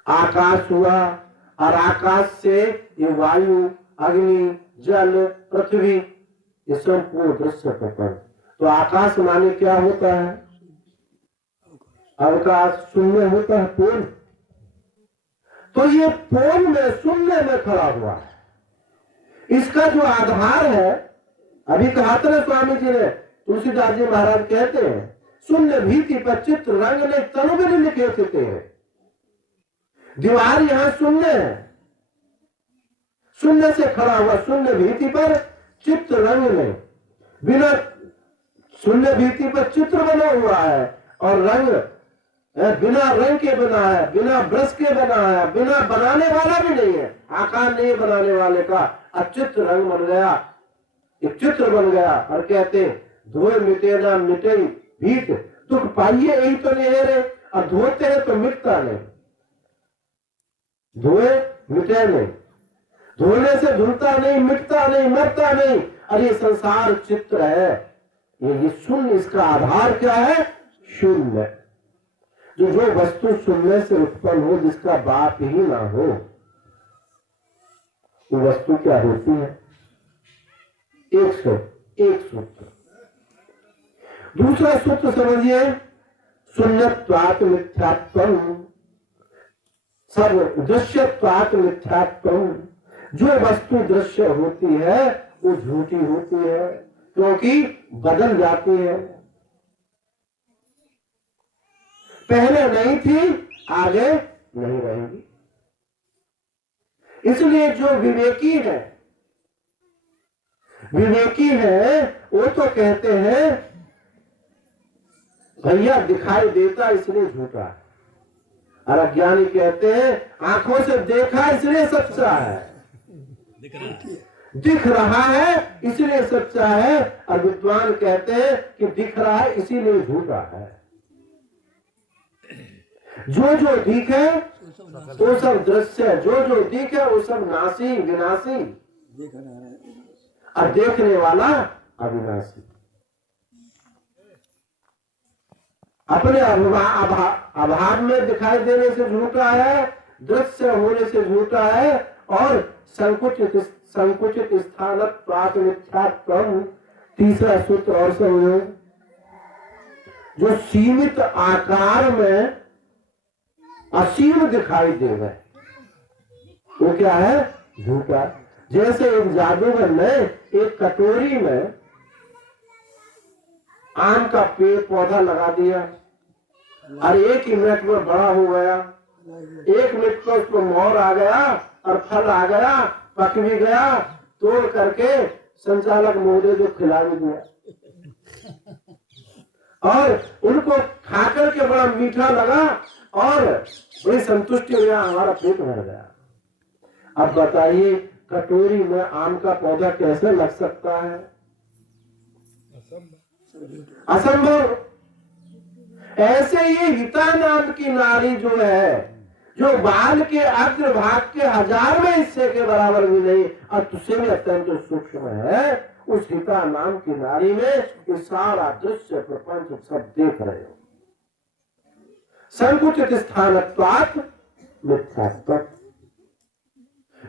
आकाश हुआ और आकाश से ये वायु, अग्नि, जल, पृथ्वी, ये संपूर्ण दृश्य प्रपंच। तो आकाश माने क्या होता है? अवकाश, शून्य होता है, पूर्ण। तो ये पूर्ण में, शून्य में खड़ा हुआ है। इसका जो आधार है, अभी कहा था ना स्वामी जी ने, तुलसीदास जी महाराज कहते हैं शून्य भीति पर चित्र रंग ने तनु भी लिखे थे। दीवार यहां शून्य है, शून्य से खड़ा हुआ, शून्य भीति पर चित्र रंग ने, बिना शून्य भीति पर चित्र बना हुआ है और रंग बिना रंग के बना है, बिना ब्रश के बना है, बिना बनाने वाला भी नहीं है, आकार नहीं बनाने वाले का, अचित्र रंग बन गया, एक चित्र बन गया। और कहते धोए मिटे ना मिटे भीत दुख पाइए, यही तो नहीं है रे। और धोते हैं तो मिटता नहीं, धोए मिटे नहीं, धोने से धुलता नहीं, मिटता नहीं, मरता नहीं। और ये संसार चित्र है, ये शून्य। इसका आधार क्या है? शून्य। जो वस्तु शून्य से उत्पन्न हो, जिसका बाप ही ना हो, वो वस्तु क्या होती है? एक सूत्र। दूसरा सूत्र समझिए, शून्यत्वात् मिथ्यात्वम्, सब दृश्यत्वात् मिथ्यात्वम्, जो वस्तु दृश्य होती है वो झूठी होती है, क्योंकि बदल जाती है। पहले नहीं थी, आगे नहीं रहेगी। इसलिए जो विवेकी है वो तो कहते हैं भैया दिखाई देता इसलिए झूठा है, और अज्ञानी कहते हैं आंखों से देखा इसलिए सच्चा है, दिख रहा है इसलिए सच्चा है, और विद्वान कहते हैं कि दिख रहा है इसीलिए झूठा है। जो जो दिखे वो सब दृश्य, जो दिखे वो सब नासी विनाशी, और देखने वाला अविनाशी। अपने अभाव में दिखाई देने से झूठा है, दृश्य होने से झूठा है, और संकुचित स्थानत्वात् मिथ्यात्वम्, तीसरा सूत्र और समझो। जो सीमित आकार में असीम दिखाई देवे वो क्या है? झूठा। जैसे एक जादूगर ने एक कटोरी में आम का पेड़ पौधा लगा दिया और एक ही मिनट में बड़ा हो गया, एक मिनट में उसको मोहर आ गया और फल आ गया, पक भी गया, तोड़ करके संचालक महोदय जो खिला भी दिया, और उनको खाकर के बड़ा मीठा लगा और बड़ी संतुष्टि हुई, हमारा पेट भर गया। अब बताइए कटोरी में आम का पौधा कैसे लग सकता है? असंभव। ऐसे ही हिता नाम की नारी जो है, जो बाल के अग्रभाग के 1000वें हिस्से के बराबर भी नहीं और तुझसे भी अत्यंत सूक्ष्म है, उस हिता नाम की नारी में ये सारा दृश्य प्रपंच सब देख रहे हो। संकुचित स्थानत्वात् मिथ्यात्वम्,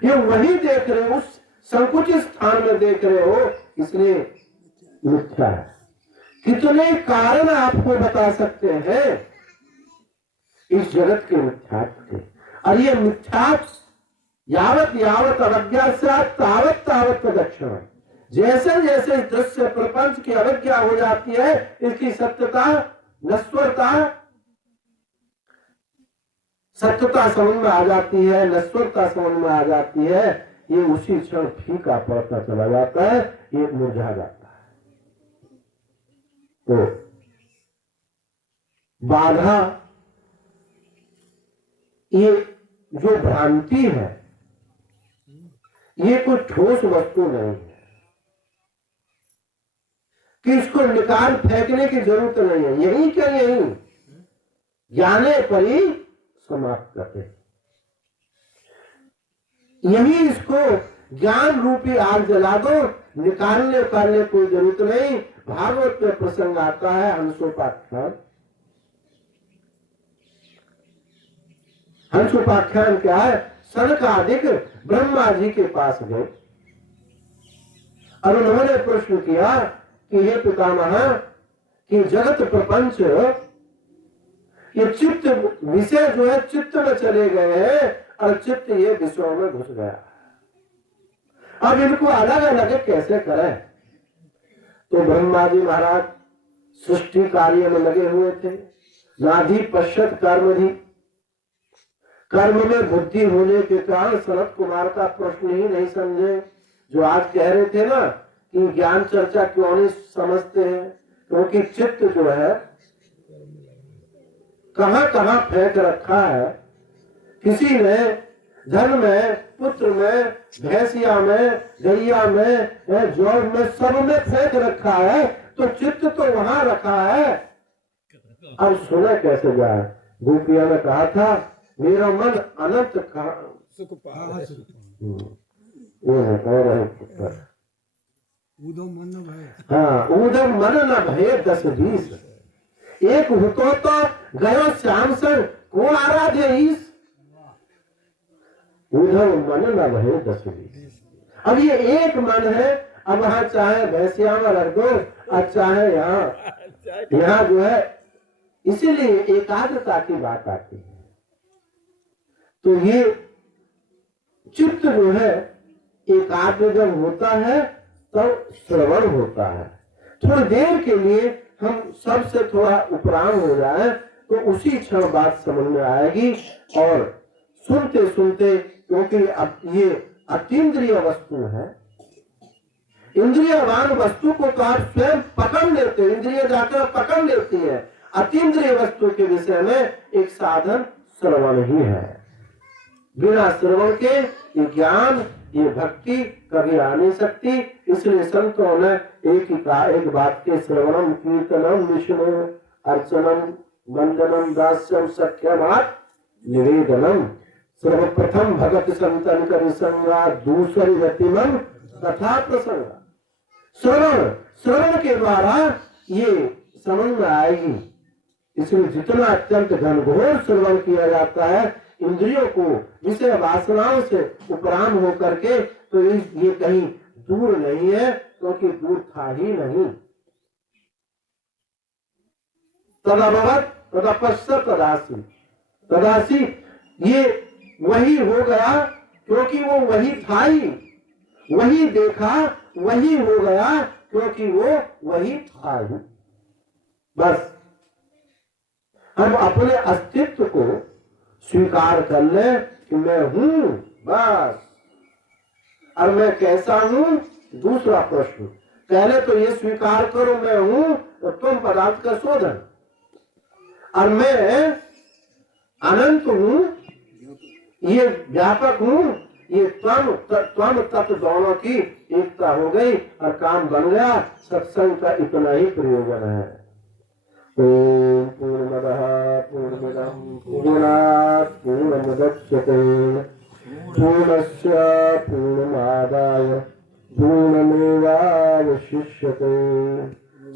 ये वही देख रहे हो, उस संकुचित स्थान में देख रहे हो, इसलिए मिथ्या है। कितने कारण आपको बता सकते हैं इस जगत के मिथ्यात्व के, और ये मिथ्यात्व यावत यावत अवज्ञा से तावत तावत दक्षिण, जैसे जैसे इस दृश्य प्रपंच की अवज्ञा हो जाती है, इसकी सत्यता नश्वरता समझ में आ जाती है, नश्वरता समझ में आ जाती है, ये उसी क्षण फीका पड़ता चला जाता है, ये मुरझा जाता है। तो बाधा, ये जो भ्रांति है, ये कोई ठोस वस्तु नहीं है कि इसको निकाल फेंकने की जरूरत नहीं है, यही क्या यही ज्ञाने पर ही समाप्त करते, यही इसको ज्ञान रूपी आग जला दो, निकालने उकालने कोई जरूरत नहीं। भागवत में प्रसंग आता है हंसोपाख्यान। हंसोपाख्यान क्या है? सनकादिक ब्रह्मा जी के पास गए और उन्होंने प्रश्न किया कि हे पितामह, कि जगत प्रपंच ये चित्त विषय जो है चित्त में चले गए हैं और चित्त ये विषयों में घुस गया, अब इनको अलग अलग कैसे करें? तो ब्रह्मा जी महाराज सृष्टि कार्य में लगे हुए थे। नाधि पश्चात कर्मधि, कर्म में बुद्धि होने के कारण सनत कुमार का प्रश्न ही नहीं समझे। जो आज कह रहे थे ना कि ज्ञान चर्चा क्यों नहीं समझते हैं, क्योंकि चित्त जो है कहां कहां फेंक रखा है। किसी ने धन में, पुत्र में, भैंसिया में, गैया में, जॉब में, सब में फेंक रखा है, तो चित्त तो वहां रखा है, अब सुने कैसे जाए? गोपिया ने कहा था मेरा मन अनंत ऊधम मन न भय 10-20, एक हुतो तो गयो श्याम संग को आराध्य ईश, उधर मन न भय 10-20। अब ये एक मन है, अब वहां चाहे भैंसिया में रख दो और चाहे यहाँ जो है, इसीलिए एकाग्रता की बात आती है। तो ये चित्त जो है एकाग्र जब होता है तब श्रवण होता है। थोड़ी देर के लिए हम सबसे थोड़ा उपराम हो जाए तो उसी क्षण बात समझ में आएगी। और सुनते सुनते, क्योंकि अब ये अतीन्द्रिय वस्तु है, इंद्रियवान वस्तु को तो आप स्वयं पकड़ लेते हैं, इंद्रिय जाकर पकड़ लेती है। अतीन्द्रिय वस्तु के विषय में एक साधन श्रवण ही है। बिना श्रवण के ये ज्ञान, ये भक्ति कभी आ नहीं सकती। इसलिए संतों ने एक बात के श्रवणम कीर्तनम विष्णु अर्चनम वंदनम दास्यम सख्यमात निवेदनम सर्वप्रथम भगत संतन करि संगा दूसरी रतिमन तथा प्रसंगा। श्रवण के द्वारा ये समझ में आएगी। इसलिए जितना अत्यंत घनघोर श्रवण किया जाता है इंद्रियों को विषय वासनाओं से उपराम होकर के, तो ये कहीं दूर नहीं है, क्योंकि दूर था ही नहीं। तदभवत तदपश्य तदासी, तदासी ये वही हो गया, क्योंकि वो वही था ही। वही देखा, वही हो गया, क्योंकि वो वही था ही। बस हम अपने अस्तित्व को स्वीकार कर ले कि मैं हूं, बस। और मैं कैसा हूं, दूसरा प्रश्न। पहले तो ये स्वीकार करो मैं हूं, तो तुम पदार्थ का शोधन। और मैं अनंत हूं, ये व्यापक हूं, ये त्वम तत्व दोनों की एकता हो गई और काम बन गया। सत्संग का इतना ही प्रयोजन है। ओम पूर्णमदः पूर्णमिदं पूर्णात् पूर्णमुदच्यते पूर्णस्य पूर्णमादाय पूर्णमेवावशिष्यते।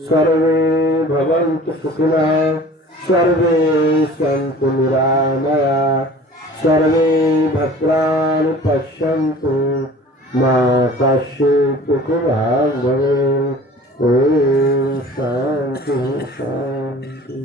सर्वे भवन्तु सुखिनः, सर्वे सन्तु निरामया, सर्वे भद्राणि पश्यन्तु मा कश्चित् दुःखभाग् भवेत्। ओम शांति शांति।